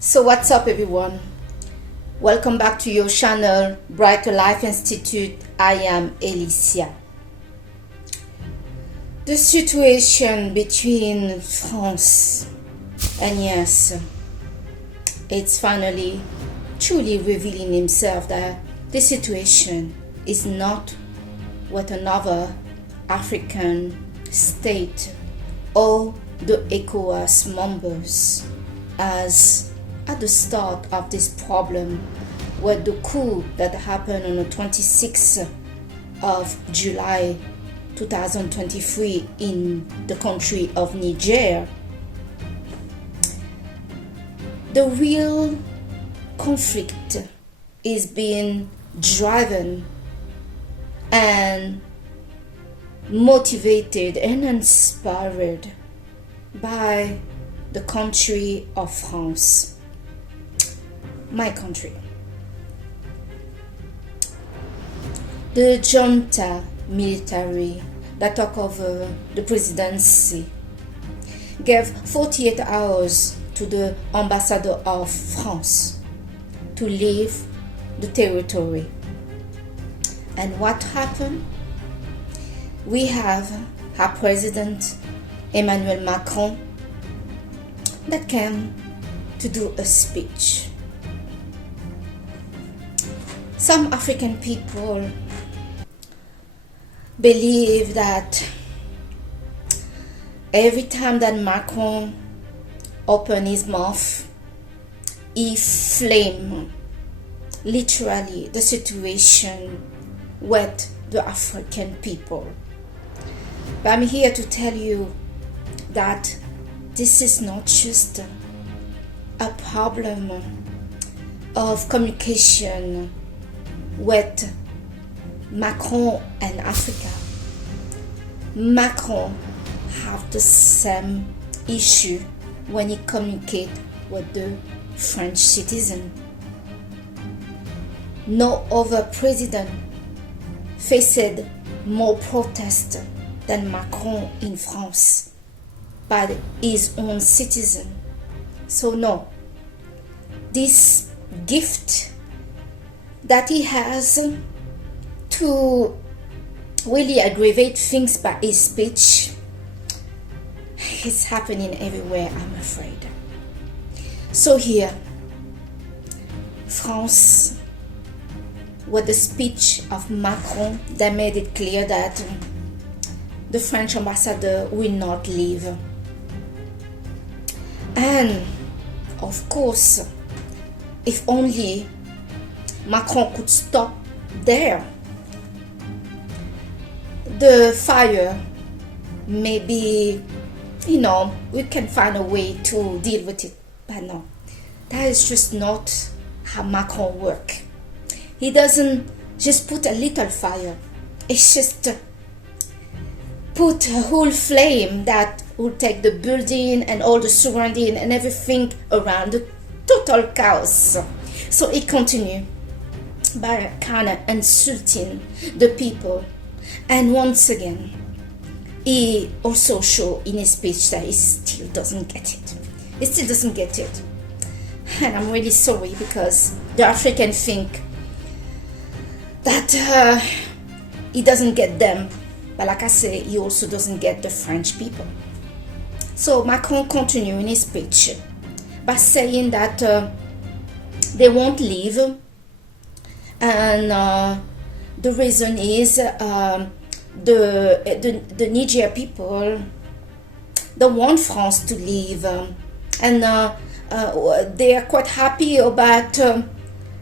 So what's up everyone? Welcome back to your channel Brighter Life Institute. I am Alicia. The situation between France and yes, it's finally truly revealing himself that the situation is not what another African state or the ECOWAS members as at the start of this problem, with the coup that happened on the 26th of July 2023 in the country of Niger. The real conflict is being driven and motivated and inspired by the country of France, my country. The junta military that took over the presidency gave 48 hours to the ambassador of France to leave the territory. And what happened? We have our president Emmanuel Macron that came to do a speech. Some African people believe that every time that Macron opened his mouth, he flamed literally the situation with the African people. But I'm here to tell you that this is not just a problem of communication with Macron and Africa. Macron have the same issue when he communicates with the French citizen. No other president faced more protests than Macron in France by his own citizen. So no, this gift that he has to really aggravate things by his speech is happening everywhere, I'm afraid. So here, France, with the speech of Macron, that made it clear that the French ambassador will not leave. And of course, if only Macron could stop there, the fire, maybe, we can find a way to deal with it. But no, that is just not how Macron works. He doesn't just put a little fire. It's just put a whole flame that will take the building and all the surrounding and everything around, the total chaos. So he continued by kind of insulting the people. And once again, he also showed in his speech that he still doesn't get it. He still doesn't get it. And I'm really sorry, because the African think that he doesn't get them. But like I say, he also doesn't get the French people. So Macron continued in his speech by saying that they won't leave. And the reason is the Niger people don't want France to leave, and they are quite happy about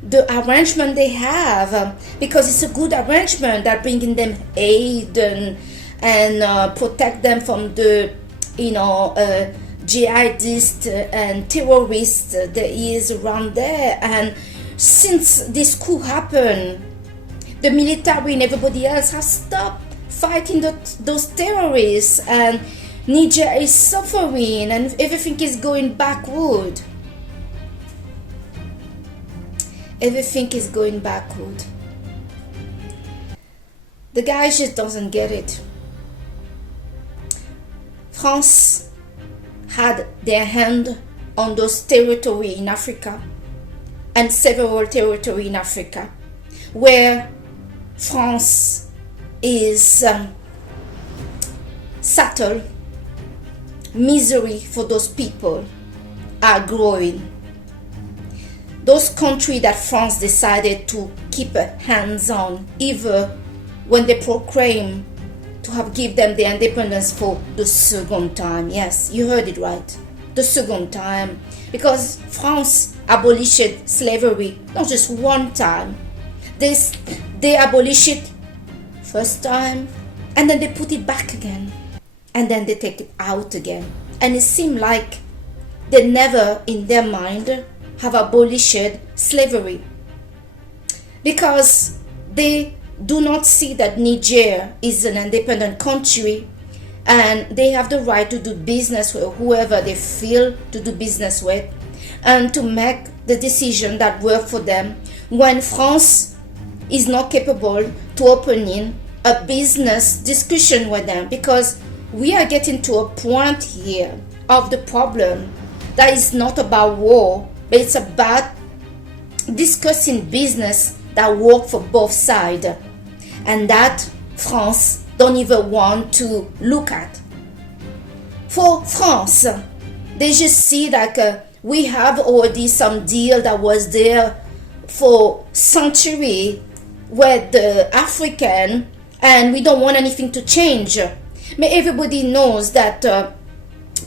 the arrangement they have, because it's a good arrangement that bringing them aid and protect them from the jihadists and terrorists that is around there. And since this coup happened, the military and everybody else has stopped fighting those terrorists, and Niger is suffering and everything is going backward. Everything is going backward. The guy just doesn't get it. France had their hand on those territories in Africa and several territories in Africa where France is settled, misery for those people are growing. Those countries that France decided to keep hands on, even when they proclaim to have give them their independence for the second time. Yes, you heard it right. The second time. Because France abolished slavery not just one time. They abolished it first time and then they put it back again. And then they take it out again. And it seemed like they never in their mind have abolished slavery. Because they do not see that Niger is an independent country and they have the right to do business with whoever they feel to do business with and to make the decision that work for them when France is not capable to open in a business discussion with them, because we are getting to a point here of the problem that is not about war, but it's about discussing business that work for both sides, and that France don't even want to look at. For France, they just see that we have already some deal that was there for centuries with the African, and we don't want anything to change. But everybody knows that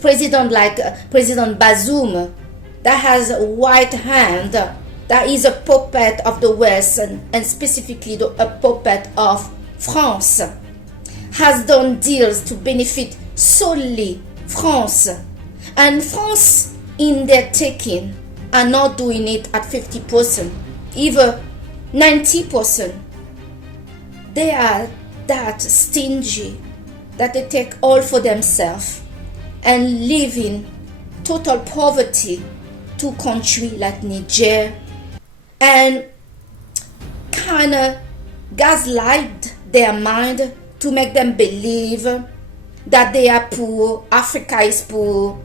President Bazoum, that has a white hand, that is a puppet of the West and specifically a puppet of France, has done deals to benefit solely France. And France, in their taking, are not doing it at 50%, even 90%. They are that stingy that they take all for themselves and live in total poverty to countries like Niger, and kind of gaslight their mind to make them believe that they are poor, Africa is poor.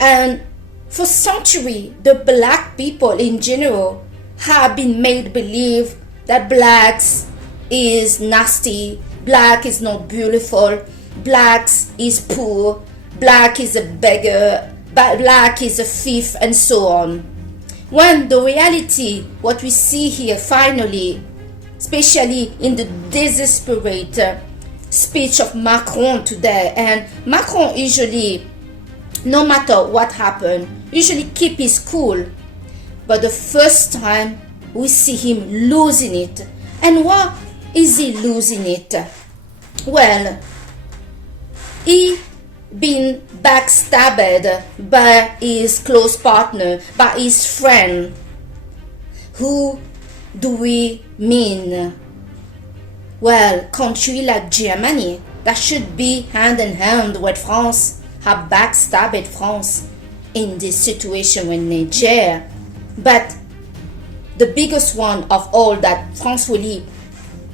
And for centuries, the black people in general have been made believe that blacks is nasty, black is not beautiful, blacks is poor, black is a beggar, black is a thief, and so on. When the reality, what we see here finally, especially in the desperate speech of Macron today, and Macron usually, no matter what happened, usually keep his cool. But the first time we see him losing it. And why is he losing it? Well, he been backstabbed by his close partner, by his friend. Who do we mean? Well, country like Germany, that should be hand in hand with France, have backstabbed France in this situation with Niger. But the biggest one of all that France really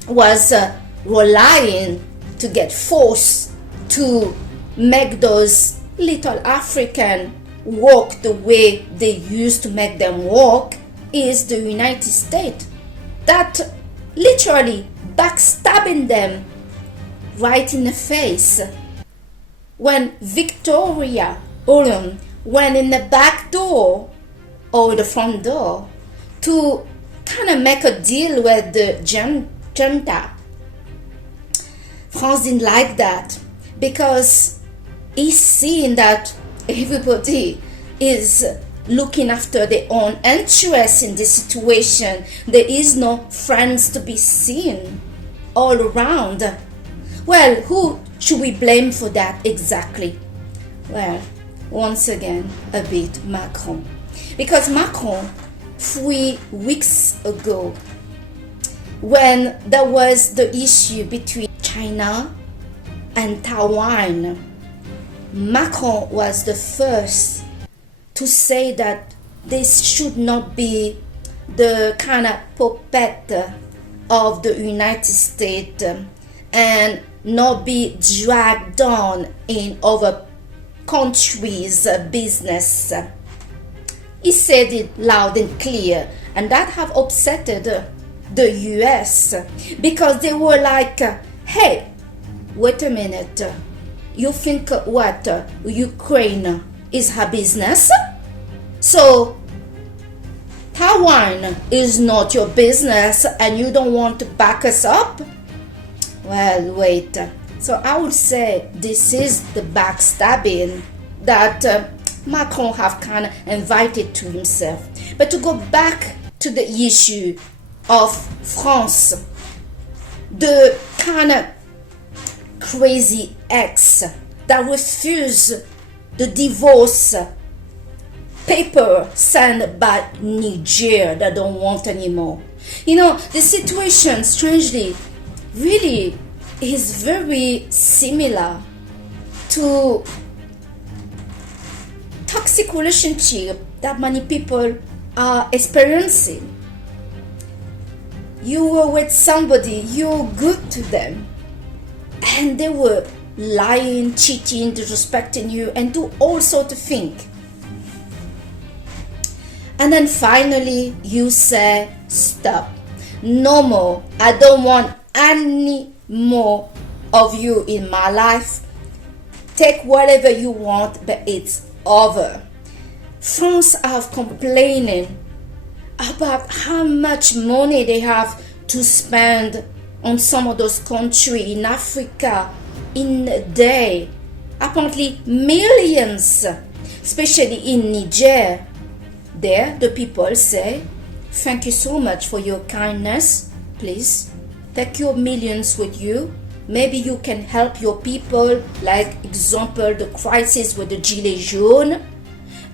was relying to get forced to make those little African walk the way they used to make them walk is the United States, that literally backstabbing them right in the face. When Victoria Holland went in the back door or the front door to kind of make a deal with the junta, France didn't like that, because he's seeing that everybody is looking after their own interests in this situation. There is no friends to be seen all around. Well, who should we blame for that exactly? Well, once again, a bit Macron. Because Macron, 3 weeks ago, when there was the issue between China and Taiwan, Macron was the first to say that this should not be the kind of puppet of the United States and not be dragged on in other countries' business. He said it loud and clear, and that have upset the US because they were like, hey, wait a minute, you think what, Ukraine is her business? So Taiwan is not your business and you don't want to back us up? Well, wait. So I would say this is the backstabbing that Macron have kind of invited to himself. But to go back to the issue of France, the kind of crazy ex that refused the divorce paper sent by Niger that don't want anymore. You know, the situation, strangely, really is very similar to toxic relationship that many people are experiencing. You were with somebody, you're good to them, and they were lying, cheating, disrespecting you, and do all sorts of things. And then finally you say, stop, no more, I don't want any more of you in my life. Take whatever you want, but it's over. France are complaining about how much money they have to spend on some of those countries in Africa in a day. Apparently millions, especially in Niger. There, the people say, thank you so much for your kindness. Please, take your millions with you. Maybe you can help your people, like example, the crisis with the gilets jaunes,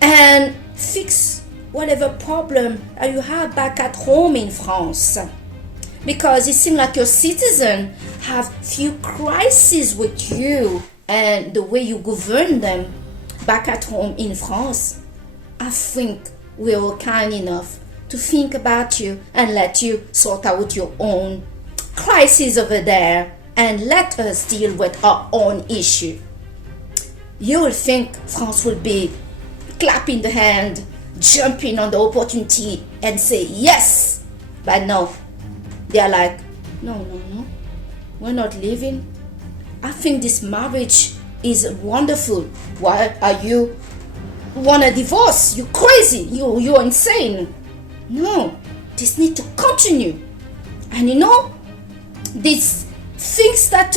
and fix whatever problem that you have back at home in France. Because it seems like your citizens have few crises with you and the way you govern them back at home in France. I think we were kind enough to think about you and let you sort out your own crisis over there and let us deal with our own issue. You will think France will be clapping the hand, jumping on the opportunity and say yes, but no, they are like, no, we're not leaving. I think this marriage is wonderful. Why are you want a divorce? You crazy, you're insane. No, this need to continue. And you know, these things that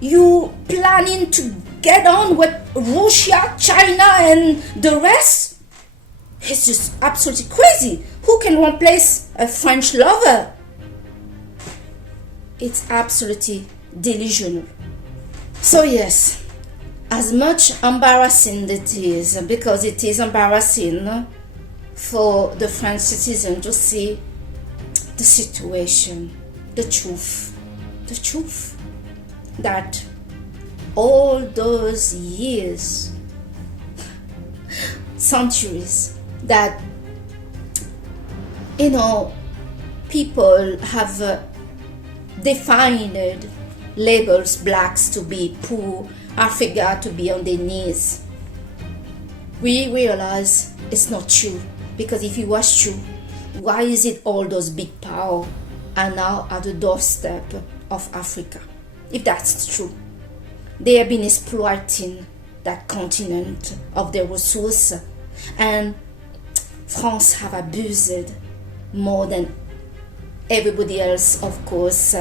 you planning to get on with Russia, China and the rest, it's just absolutely crazy. Who can replace a French lover? It's absolutely delusional. So yes, as much embarrassing it is, because it is embarrassing for the French citizen to see the situation, the truth that all those years, centuries, that people have defined labels blacks to be poor, Africa to be on their knees. We realize it's not true, because if it was true, why is it all those big power are now at the doorstep of Africa? If that's true, they have been exploiting that continent of their resources, and France have abused more than everybody else, of course,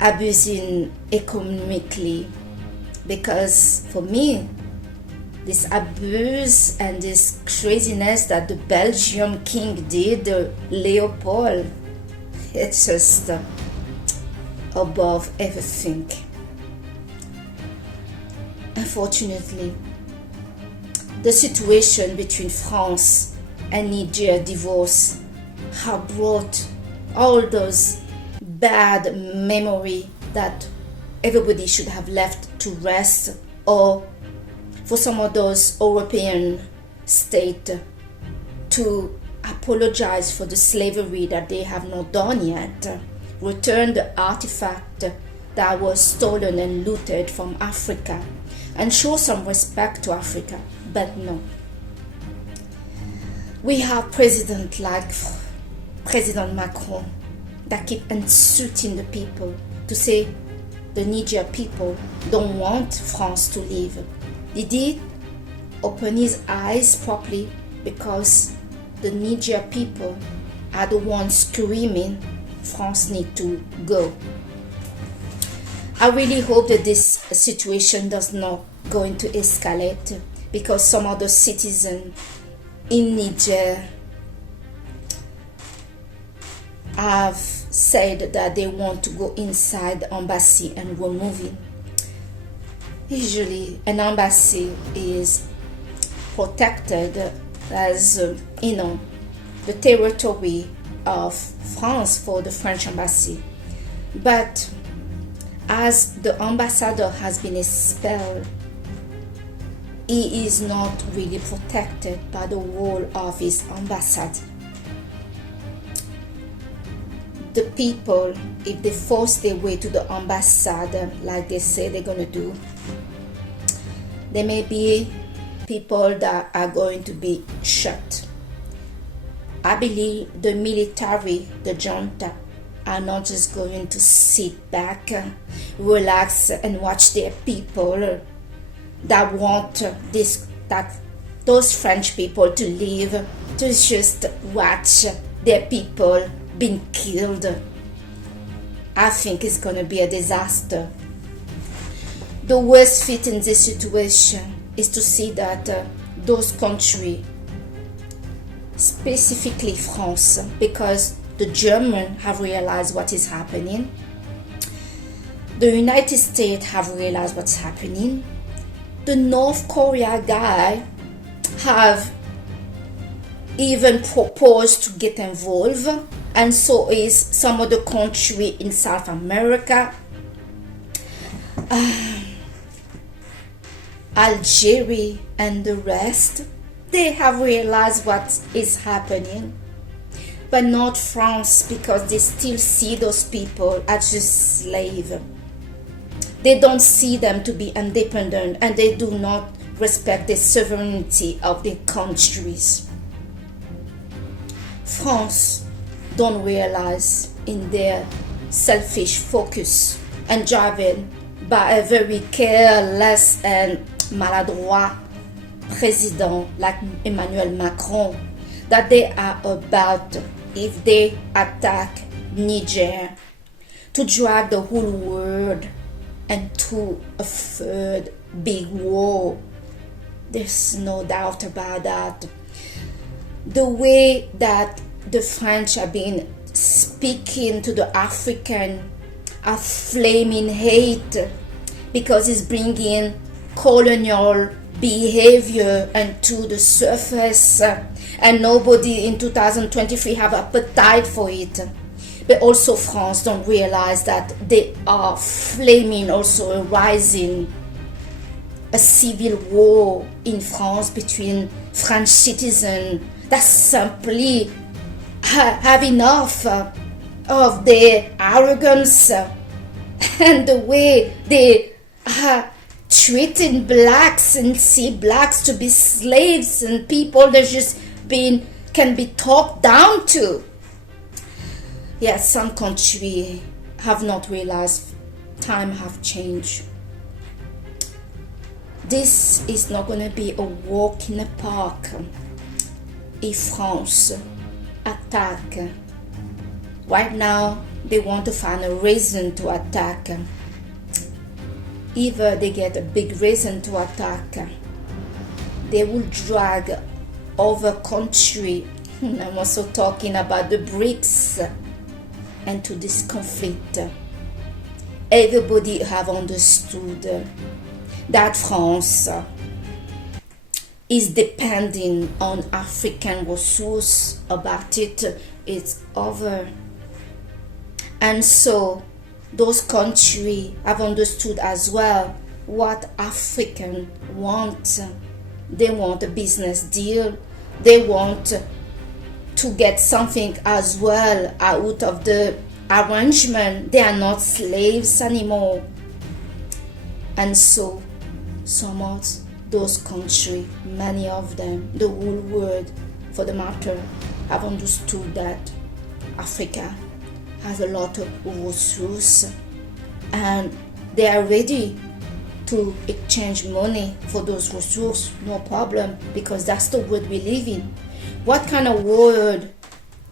abusing economically. Because for me, this abuse and this craziness that the Belgian king did, Leopold, it's just above everything. Unfortunately, the situation between France and Niger divorce have brought all those bad memory that everybody should have left to rest, or for some of those European states to apologize for the slavery that they have not done yet, return the artifact that was stolen and looted from Africa, and show some respect to Africa. But no, We have president like President Macron that keep insulting the people to say the Niger people don't want France to leave. He did open his eyes properly because the Niger people are the ones screaming France need to go. I really hope that this situation does not going to escalate because some other citizens in Niger have said that they want to go inside the embassy and remove it. Usually an embassy is protected as the territory of France for the French embassy, but as the ambassador has been expelled, he is not really protected by the wall of his embassy. The people, if they force their way to the embassy like they say they're going to do, there may be people that are going to be shot. I believe the military, the junta, are not just going to sit back, relax, and watch their people that want those French people to leave, to just watch their people being killed. I think it's going to be a disaster. The worst fit in this situation is to see that those countries, specifically France, because the Germans have realized what is happening, the United States have realized what's happening, the North Korea guy have even proposed to get involved, and so is some other country in South America. Algeria and the rest, they have realized what is happening, but not France, because they still see those people as just slaves. They don't see them to be independent, and they do not respect the sovereignty of their countries. France don't realize in their selfish focus and driven by a very careless and maladroit president like Emmanuel Macron that they are about, if they attack Niger, to drag the whole world into a third big war. There's no doubt about that. The way that the French have been speaking to the African are flaming hate, because it's bringing colonial behavior into the surface, and nobody in 2023 have appetite for it. But also France don't realize that they are flaming, also rising a civil war in France between French citizens that simply have enough of their arrogance and the way they treating blacks and see blacks to be slaves and people that just can be talked down to. Yes, some countries have not realized time have changed. This is not going to be a walk in the park if France attack. Right now, they want to find a reason to attack. Either they get a big reason to attack, they will drag over country. I'm also talking about the BRICS into this conflict. Everybody have understood that France is depending on African resources. About it, it's over. And so those countries have understood as well what Africans want. They want a business deal. They want to get something as well out of the arrangement. They are not slaves anymore. And so some of those countries, many of them, the whole world, for the matter, have understood that Africa has a lot of resources and they are ready to exchange money for those resources, no problem, because that's the world we live in. What kind of world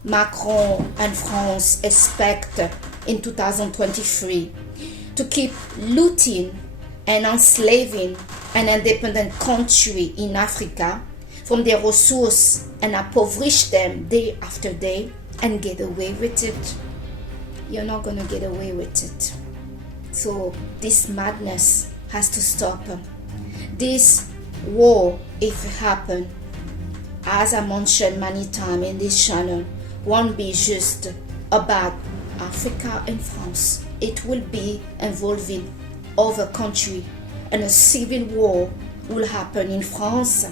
Macron and France expect in 2023? To keep looting and enslaving an independent country in Africa from their resources and impoverish them day after day and get away with it? You're not going to get away with it. So this madness has to stop. This war, if it happen, as I mentioned many times in this channel, won't be just about Africa and France. It will be involving other countries, and a civil war will happen in France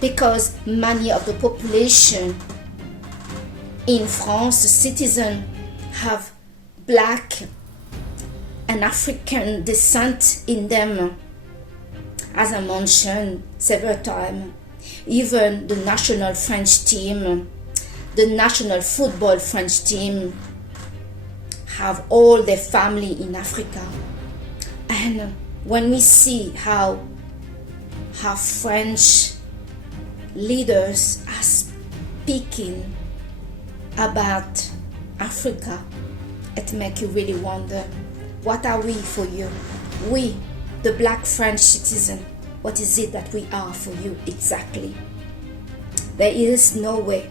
because many of the population in France, the citizens, have black and African descent in them. As I mentioned several times, even the national French team, the national football French team, have all their family in Africa. And when we see how French leaders are speaking about Africa, it makes you really wonder, what are we for you? We, the black French citizen, what is it that we are for you exactly? There is no way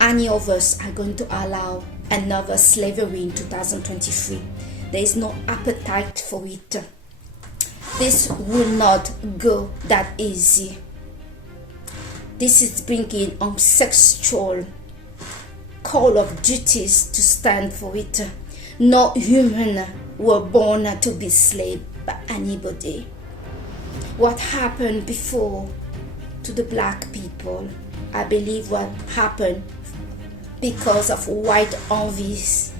any of us are going to allow another slavery in 2023. There is no appetite for it. This will not go that easy. This is bringing on sexual call of duties to stand for it. No human were born to be slave by anybody. What happened before to the black people, I believe what happened because of white envies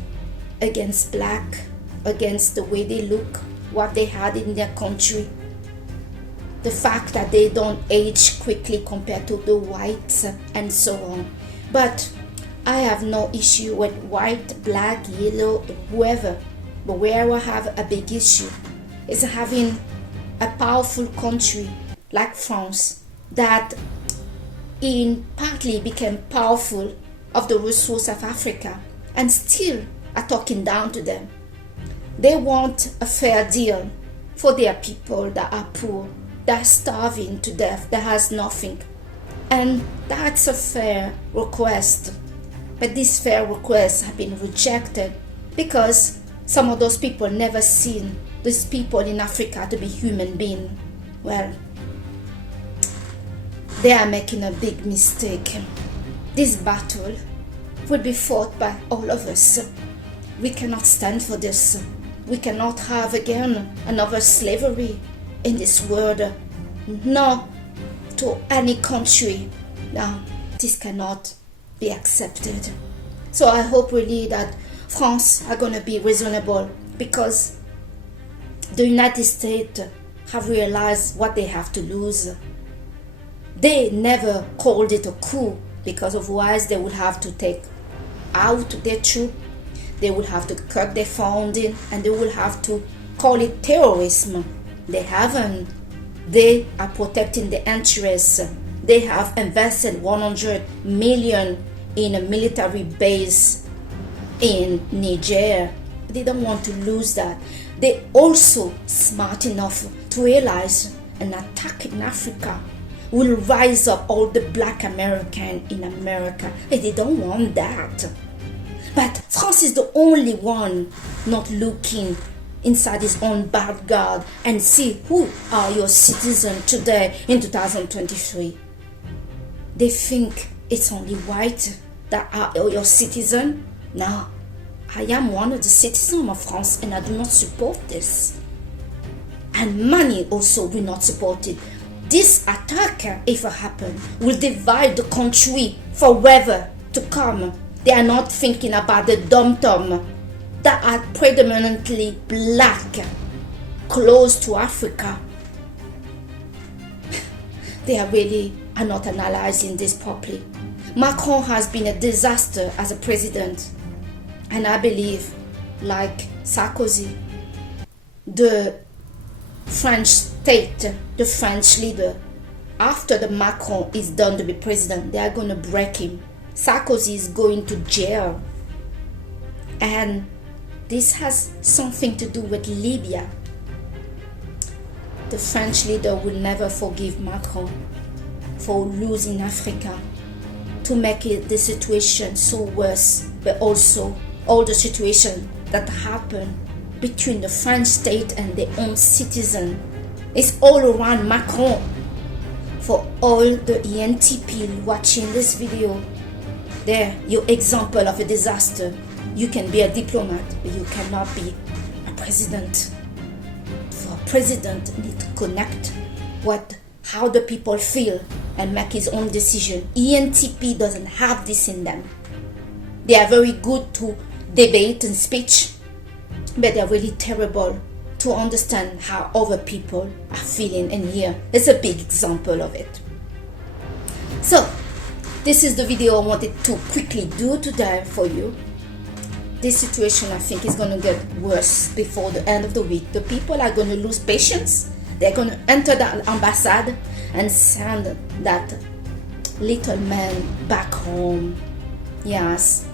against black, against the way they look, what they had in their country, the fact that they don't age quickly compared to the whites, and so on. But I have no issue with white, black, yellow, whoever. But where I have a big issue is having a powerful country like France that in partly became powerful of the resource of Africa and still are talking down to them. They want a fair deal for their people that are poor, that are starving to death, that has nothing. And that's a fair request. But these fair requests have been rejected because some of those people never seen these people in Africa to be human beings. Well, they are making a big mistake. This battle will be fought by all of us. We cannot stand for this. We cannot have again another slavery in this world. No, to any country. No, this cannot be accepted. So I hope really that France are going to be reasonable, because the United States have realized what they have to lose. They never called it a coup, because otherwise they would have to take out their troops, they would have to cut their funding, and they would have to call it terrorism. They haven't. They are protecting the interests. They have invested 100 million in a military base in Niger. They don't want to lose that. They also smart enough to realize an attack in Africa will rise up all the black Americans in America. And they don't want that. But France is the only one not looking inside his own backyard and see who are your citizens today in 2023. They think it's only white that are your citizen. No, I am one of the citizens of France and I do not support this. And money also will not support it. This attack, if it happens, will divide the country forever to come. They are not thinking about the dum-dum that are predominantly black, close to Africa. They are really are not analyzing this properly. Macron has been a disaster as a president, and I believe, like Sarkozy, the French state, the French leader, after the Macron is done to be president, they are going to break him. Sarkozy is going to jail, and this has something to do with Libya. The French leader will never forgive Macron for losing Africa, to make the situation so worse, but also all the situation that happen between the French state and their own citizen. It's all around Macron. For all the ENTP watching this video, there, your example of a disaster. You can be a diplomat, but you cannot be a president. For a president, need to connect how the people feel and make his own decision. ENTP doesn't have this in them. They are very good to debate and speech, but they're really terrible to understand how other people are feeling, and here is a big example of it. So, this is the video I wanted to quickly do today for you. This situation, I think, is going to get worse before the end of the week. The people are going to lose patience. They're going to enter the embassy and send that little man back home. Yes,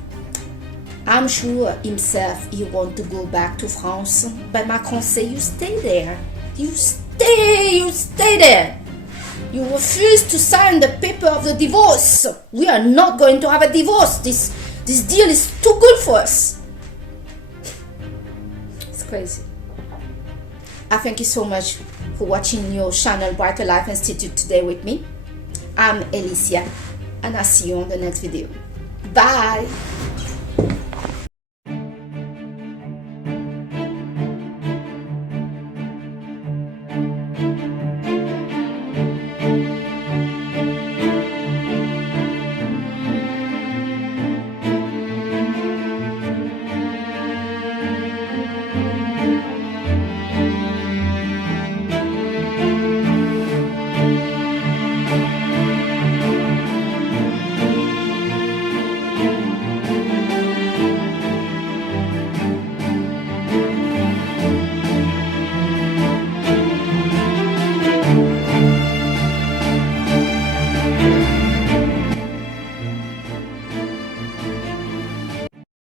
I'm sure himself he want to go back to France, but Macron say, you stay there. You stay there. You refuse to sign the paper of the divorce. We are not going to have a divorce. This deal is too good for us. It's crazy. I thank you so much for watching your channel Brighter Life Institute today with me. I'm Alicia, and I'll see you on the next video. Bye.